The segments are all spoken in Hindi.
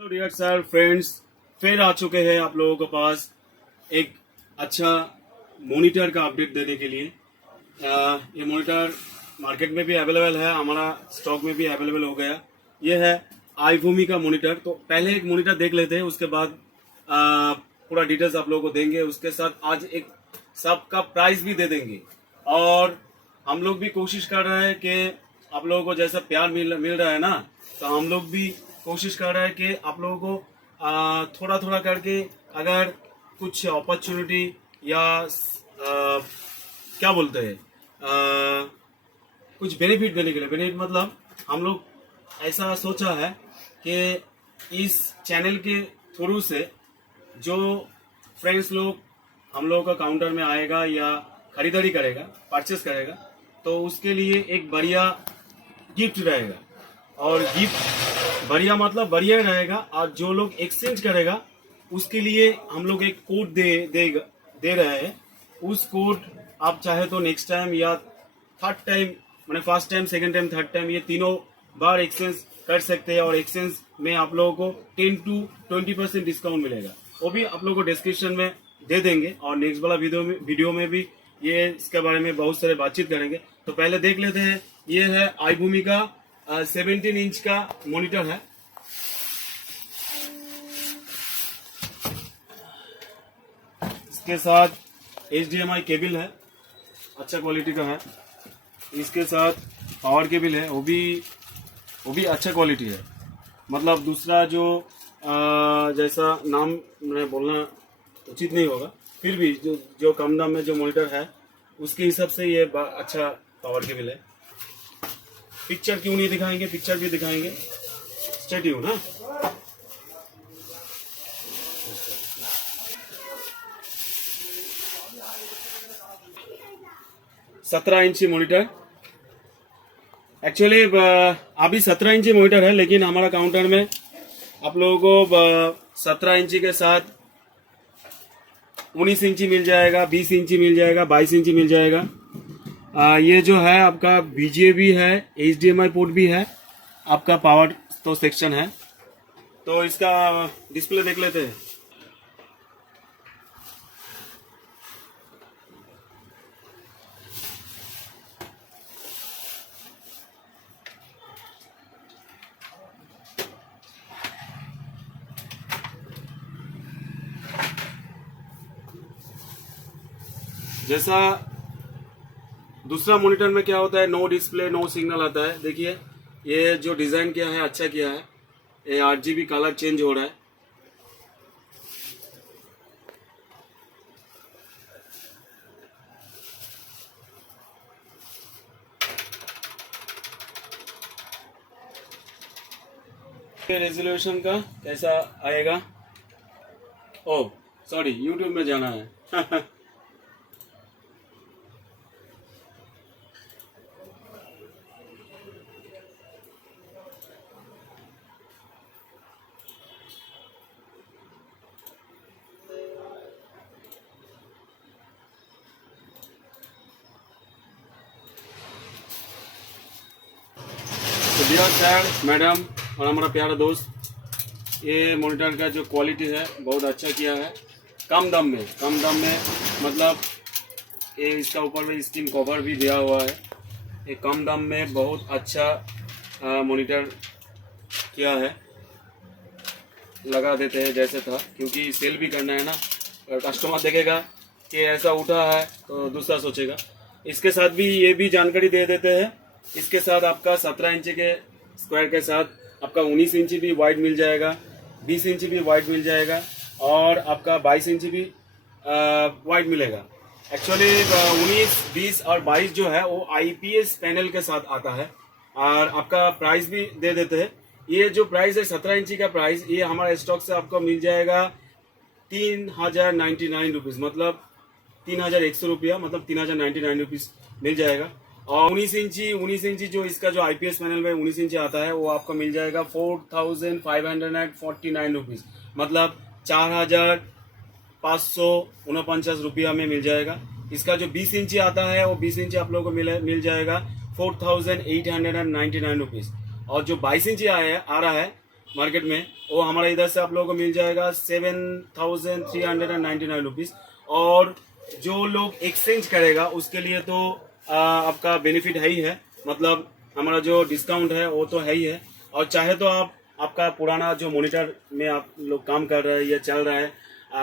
हेलो डियर सर फ्रेंड्स, फिर आ चुके हैं आप लोगों के पास एक अच्छा मॉनिटर का अपडेट देने के लिए। ये मॉनिटर मार्केट में भी अवेलेबल है, हमारा स्टॉक में भी अवेलेबल हो गया। ये है आईभूमि का मॉनिटर। तो पहले एक मॉनिटर देख लेते हैं, उसके बाद पूरा डिटेल्स आप लोगों को देंगे। उसके साथ आज एक सबका प्राइस भी दे देंगे। और हम लोग भी कोशिश कर रहे हैं कि आप लोगों को जैसा प्यार मिल रहा है ना, तो हम लोग भी कोशिश कर रहे हैं कि आप लोगों को थोड़ा थोड़ा करके अगर कुछ अपॉर्चुनिटी या क्या बोलते हैं कुछ बेनिफिट देने के लिए। बेनिफिट मतलब हम लोग ऐसा सोचा है कि इस चैनल के थ्रू से जो फ्रेंड्स लोग हम लोगों का काउंटर में आएगा या खरीदारी करेगा, परचेस करेगा, तो उसके लिए एक बढ़िया गिफ्ट रहेगा। और गिफ्ट बढ़िया मतलब बढ़िया रहेगा। और जो लोग एक्सचेंज करेगा उसके लिए हम लोग एक कोड दे रहे हैं। उस कोड आप चाहे तो नेक्स्ट टाइम या थर्ड टाइम, मैंने first time, second time, third time, ये तीनों बार एक्सचेंज कर सकते हैं। और एक्सचेंज में आप लोगों को 10 to 20% डिस्काउंट मिलेगा। वो भी आप लोगों को डिस्क्रिप्शन में दे देंगे। और नेक्स्ट वाला वीडियो में भी ये इसके बारे में बहुत सारे बातचीत करेंगे। तो पहले देख लेते हैं। ये है आईभूमि का 17 इंच का मॉनिटर है। इसके साथ HDMI केबल है, अच्छा क्वालिटी का है। इसके साथ पावर केबल है, वो भी अच्छा क्वालिटी है। मतलब दूसरा जो जैसा नाम मैं बोलना उचित नहीं होगा, फिर भी जो कम दाम में जो मॉनिटर है उसके हिसाब से ये अच्छा पावर केबल है। पिक्चर क्यों नहीं दिखाएंगे, पिक्चर भी दिखाएंगे। स्टे ट्यून ना। 17 इंची मॉनिटर। एक्चुअली अभी 17 इंची मॉनिटर है, लेकिन हमारा काउंटर में आप लोगों को 17 इंची के साथ 19 इंची मिल जाएगा, 20 इंची मिल जाएगा, 22 इंची मिल जाएगा। ये जो है आपका VGA भी है, HDMI पोर्ट भी है, आपका पावर तो सेक्शन है। तो इसका डिस्प्ले देख लेते हैं। जैसा दूसरा मॉनिटर में क्या होता है, नो डिस्प्ले नो सिग्नल आता है। देखिए ये जो डिजाइन किया है अच्छा किया है। ये RGB कलर चेंज हो रहा है। रेजोल्यूशन का कैसा आएगा? ओह सॉरी, यूट्यूब में जाना है। तो डियर सर, मैडम और हमारा प्यारा दोस्त, ये मॉनिटर का जो क्वालिटी है बहुत अच्छा किया है। कम दाम में मतलब ये इसका ऊपर में स्क्रीन कवर भी दिया हुआ है। ये कम दाम में बहुत अच्छा मॉनिटर किया है। लगा देते हैं जैसे था, क्योंकि सेल भी करना है ना। अगर कस्टमर देखेगा कि ऐसा उठा है तो दूसरा सोचेगा। इसके साथ भी ये भी जानकारी दे देते हैं। इसके साथ आपका 17 इंची के स्क्वायर के साथ आपका 19 इंची भी वाइड मिल जाएगा, 20 इंची भी वाइड मिल जाएगा, और आपका 22 इंची भी वाइड मिलेगा। एक्चुअली 19, 20 और 22 जो है वो IPS पैनल के साथ आता है। और आपका प्राइस भी दे देते हैं। ये जो प्राइस है 17 इंची का प्राइस, ये हमारा स्टॉक से आपको मिल जाएगा 3099 रुपीज़, मतलब 3100 रुपया, मतलब 3099 रुपीज़ मिल जाएगा। और 19 इंची जो इसका जो IPS पैनल में 19 इंची आता है वो आपको मिल जाएगा 4549 रुपीज़, मतलब 4549 रुपया में मिल जाएगा। इसका जो 20 इंची आता है वो 20 इंची आप लोगों को मिल जाएगा 4899 रुपीज़। और जो 22 इंची आ रहा है मार्केट में, वो हमारा इधर से आप लोगों को मिल जाएगा 7,399 रुपीज़। और जो लोग एक्सचेंज करेगा उसके लिए तो आपका बेनिफिट है ही है, मतलब हमारा जो डिस्काउंट है वो तो है ही है। और चाहे तो आप आपका पुराना जो मॉनिटर में आप लोग काम कर रहे हैं या चल रहा है,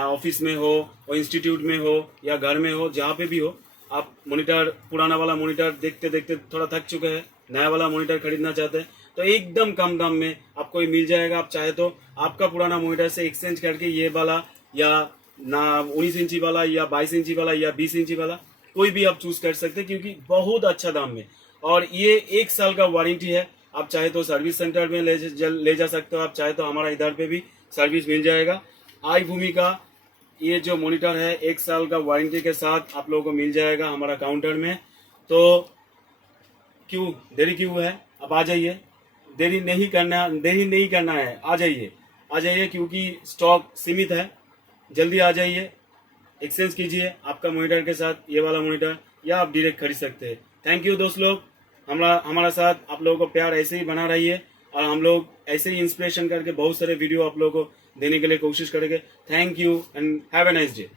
ऑफिस में हो और इंस्टीट्यूट में हो या घर में हो, जहाँ पे भी हो, आप मॉनिटर पुराना वाला मॉनिटर देखते देखते थोड़ा थक चुके हैं, नया वाला मॉनिटर खरीदना चाहते हैं, तो एकदम कम दाम में आपको ये मिल जाएगा। आप चाहे तो आपका पुराना मॉनिटर से एक्सचेंज करके ये वाला या ना 19 इंची वाला या 22 इंची वाला या 20 इंची वाला कोई भी आप चूज कर सकते हैं, क्योंकि बहुत अच्छा दाम में। और ये 1 साल का वारंटी है। आप चाहे तो सर्विस सेंटर में ले जा सकते हो, आप चाहे तो हमारा इधर पे भी सर्विस मिल जाएगा। आई भूमि का ये जो मॉनिटर है 1 साल का वारंटी के साथ आप लोगों को मिल जाएगा हमारा काउंटर में। तो क्यों देरी क्यों है, आप आ जाइए, देरी नहीं करना है, आ जाइए क्योंकि स्टॉक सीमित है। जल्दी आ जाइए, एक्सचेंज कीजिए आपका मॉनिटर के साथ ये वाला मॉनिटर, या आप डायरेक्ट खरीद सकते हैं। थैंक यू दोस्त लोग, हमारा साथ आप लोगों को प्यार ऐसे ही बना रही है, और हम लोग ऐसे ही इंस्पिरेशन करके बहुत सारे वीडियो आप लोगों को देने के लिए कोशिश करेंगे। Thank you and have a nice day.